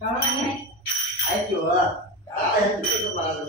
Ayo jual. Ayo itu malah.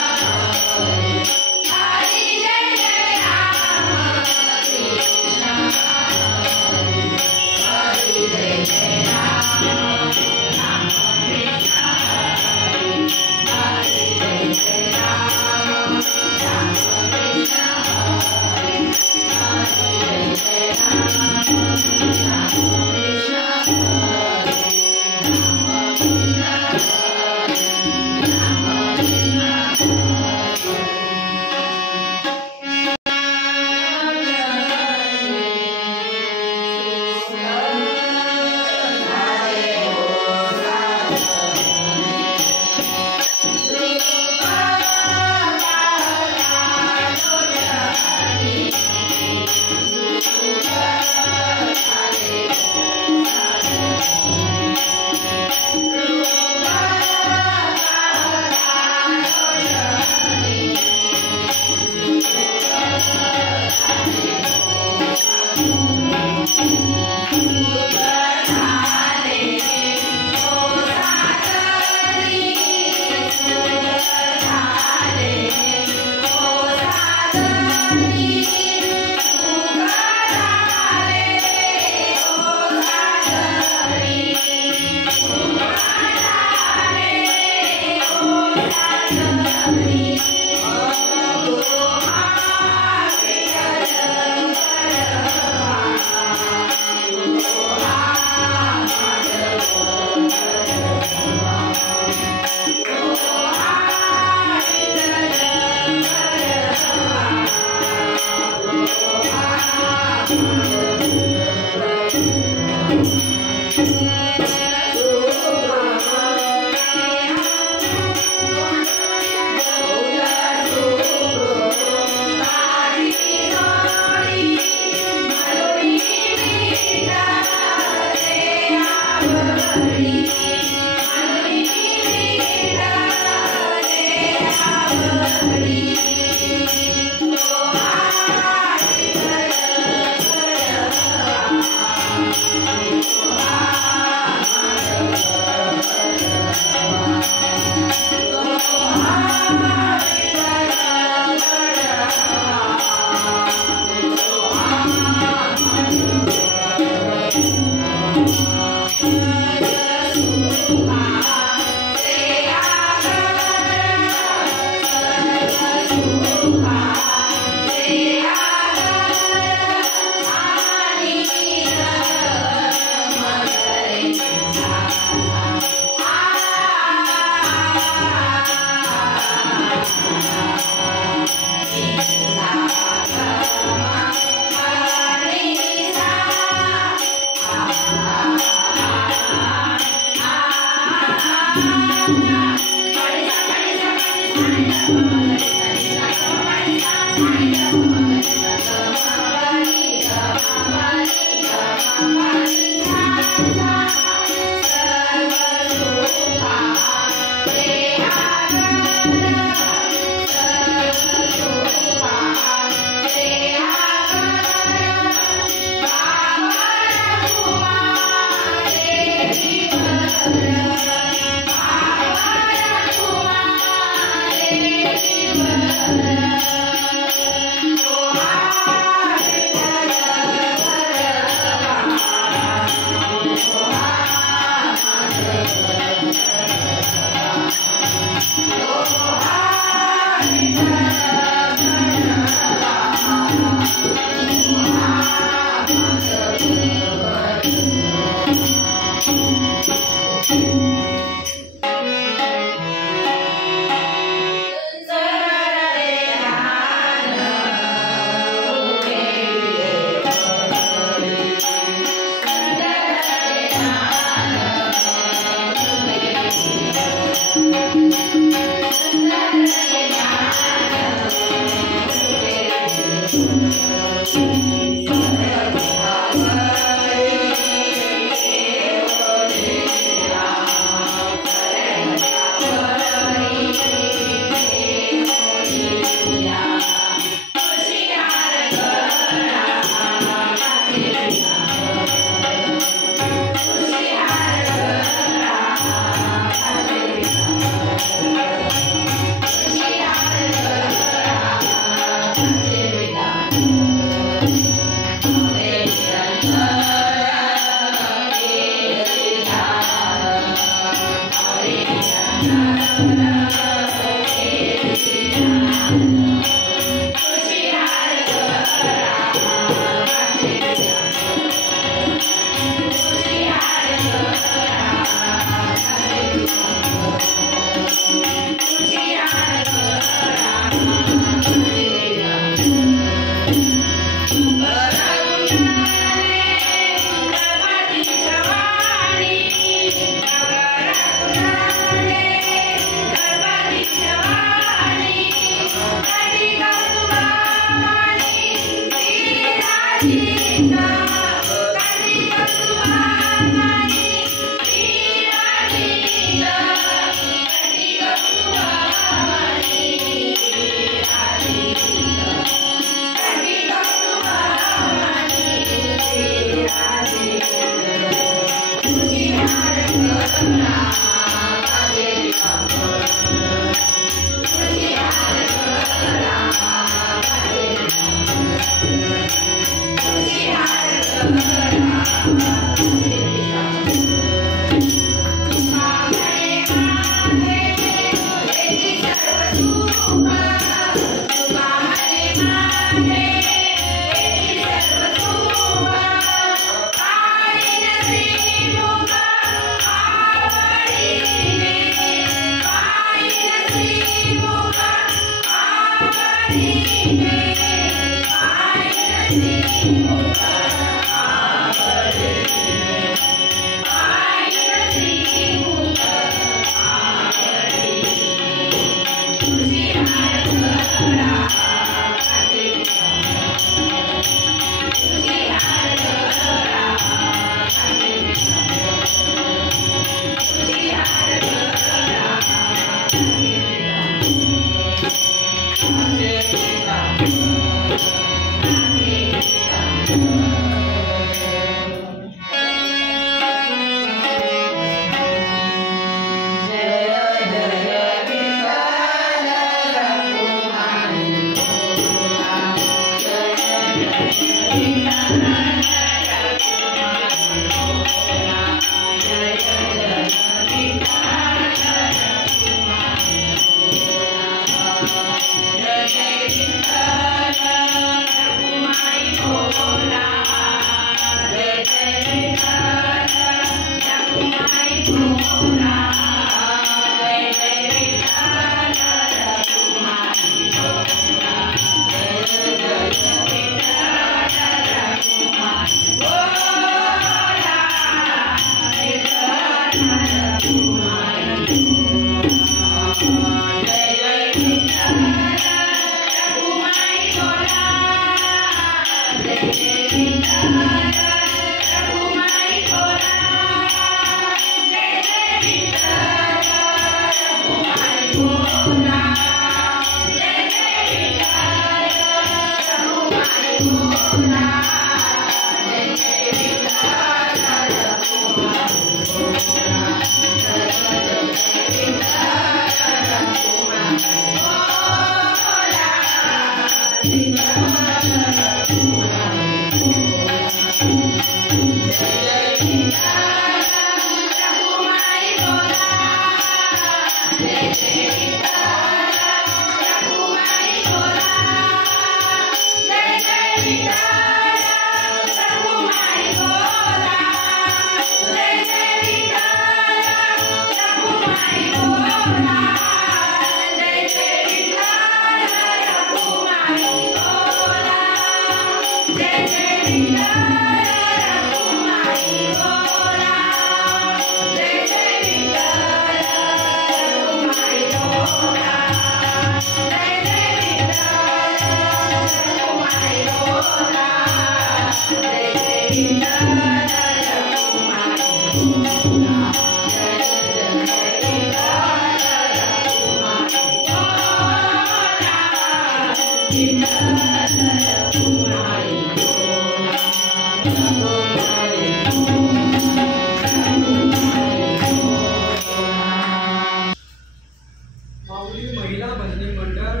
माऊली महिला भजनी मंडळ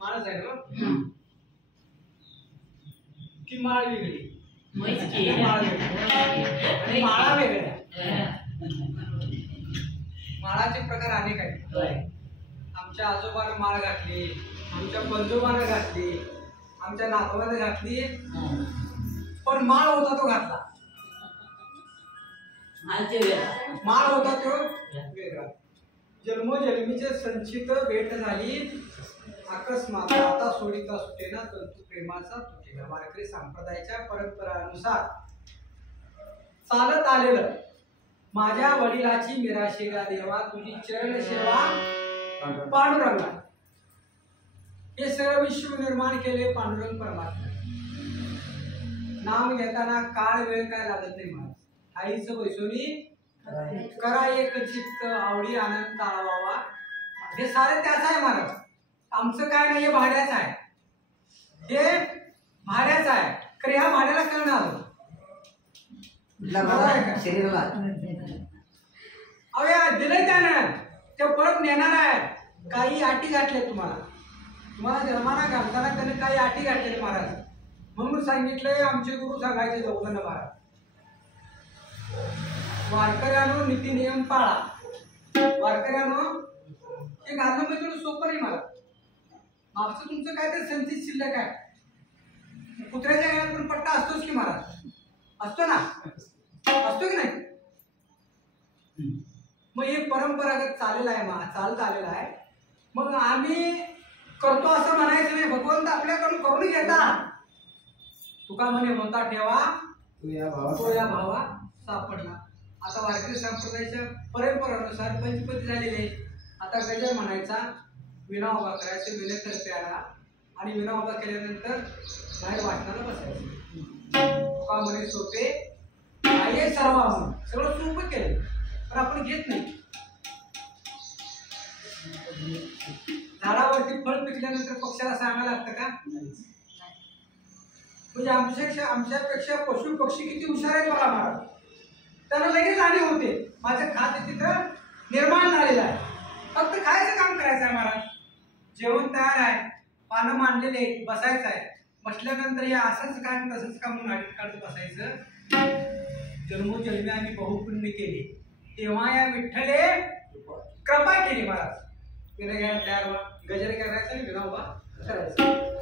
माळच आहे ना की माळ वेगळी आणि माळा वेगळ्या माळाचे प्रकार अनेक आहेत आमच्या आजोबानं माळ घातली आमच्या पंजोबानं घातली आमच्या नातवानं घातली पण माळ होता तो घातला माळ होता तो वेगळा जन्मोजन्मीचे संचित भेट झाली अकस्मात आता सोडिता सुटेना तंतू प्रेमाचा तुटेना वारकरी संप्रदायाच्या परंपरानुसार चालत आलेलं माझ्या वडिलाची मिराशेला देवा तुझी चरण सेवा पांडुरंगा हे सर्व विश्व निर्माण केले पांडुरंग परमात्मा नाम घेताना काळ वेळ काय लागत नाही मला आईचं वैसोनी करा एक चित्त आवडी आनंद ताळावा हे सारे त्याच आहे महाराज आमचं काय नाही हे भाड्याचं आहे हे भाड्याचं आहे खरं ह्या भाड्याला कळणार शरीराला अहो दिलंय त्यानं ते परत नेणार आहे काही अटी घातल्या तुम्हाला जन्माना घालताना त्याने काही अटी घातलेले महाराज म्हणून सांगितलंय आमचे गुरु सांगायचे चौघांना महाराज वारकऱ्यानो नीती नियम पाळा वारकऱ्यानो हे घालणं म्हणजे सोपं नाही मला मागचं तुमचं काय तर संचित शिल्लक आहे कुत्र्याच्या घरात पण पट्टा असतोच की महाराज असतो ना असतो की नाही मग हे परंपरागत चाललेलं आहे चालत आलेलं आहे मग आम्ही करतो असं म्हणायचं नाही भगवंत आपल्याकडून करून घेता तुका म्हणे होता ठेवा तो या भावा सापडला आता वारकरी संप्रदायाच्या परंपरेनुसार पंचपती झालेले आहे आता गजर म्हणायचा विना उभा करायचे विनंतर प्यारा आणि विना उभा केल्यानंतर बाहेर वाचनाला बसायचं तुका म्हणे सोपे आहे सर्व म्हणून सगळं सोपं केलं पण आपण घेत नाही झाडावरती फळ पिकल्यानंतर पक्ष्याला सांगायला लागतं का म्हणजे आमच्यापेक्षा पशु पक्षी किती हुशार आहेत बघा महाराज त्यांना लगेच जाणीव होते माझं खाद्य चित्र निर्माण झालेलं आहे फक्त खायचं काम करायचं आहे महाराज जेवण तयार आहे पानं मांडलेले बसायचं आहे बसल्यानंतर हे असंच काम तसंच काम म्हणून आठवत काढत बसायचं जन्मोजन्मी आम्ही बहुपुण्य केले तेव्हा या विठ्ठले कृपा केली महाराज विना घ्यायला तयार व्हा गजर करायचं आणि विना उभा करायचं